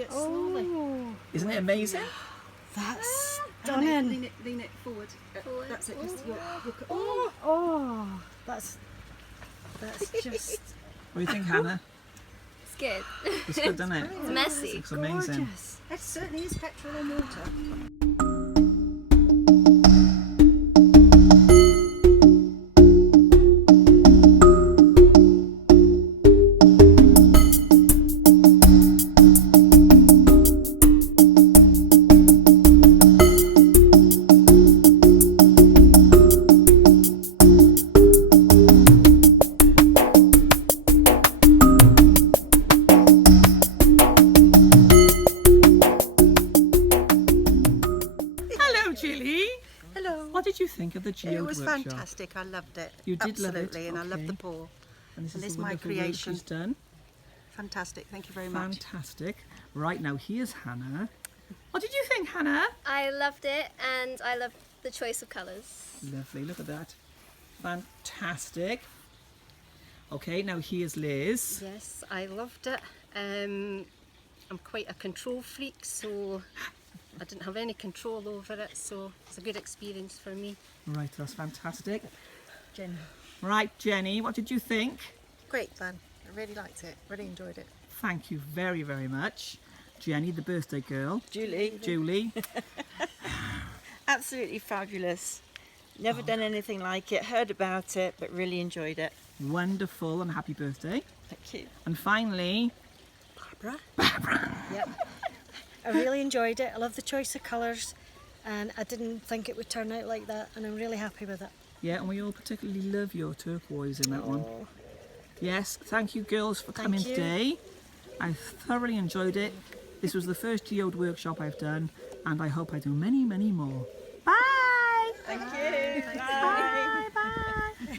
carry it slowly. Oh, Isn't it amazing? that's Hannah, stunning. lean it forward. Forward. That's it. Just your hook. Oh, that's just What do you think, Hannah? It's good. It's good, doesn't it? It's messy. It's amazing. gorgeous. It certainly is petrol and water. Hello, Julie. Hello. What did you think of the Geode It was workshop? fantastic. I loved it. You did love it? Absolutely, and I loved Okay. the pour. And this And is it's the my wonderful work creation. she's done. Fantastic. Thank you very much. Fantastic. Right, now here's Hannah. What did you think, Hannah? I loved it, and I loved the choice of colours. Lovely, look at that. Fantastic. Okay, now here's Liz. Yes, I loved it. I'm quite a control freak, so I didn't have any control over it, so it's a good experience for me. Right, that's fantastic. Jen. Right, Jenny, what did you think? Great fun. I really liked it. Really enjoyed it. Thank you very, very much. Jenny, the birthday girl. Julie, Julie. absolutely fabulous. Never done anything like it, heard about it, but really enjoyed it. Wonderful and happy birthday. Thank you. And finally, Barbara. Yep. I really enjoyed it. I love the choice of colours, and I didn't think it would turn out like that, and I'm really happy with it. yeah, and we all particularly love your turquoise in that one. Oh, Yes, thank you girls for Thank coming you. today. I thoroughly enjoyed it. This was the first Geode workshop I've done, and I hope I do many, many more. Bye! thank you. Bye.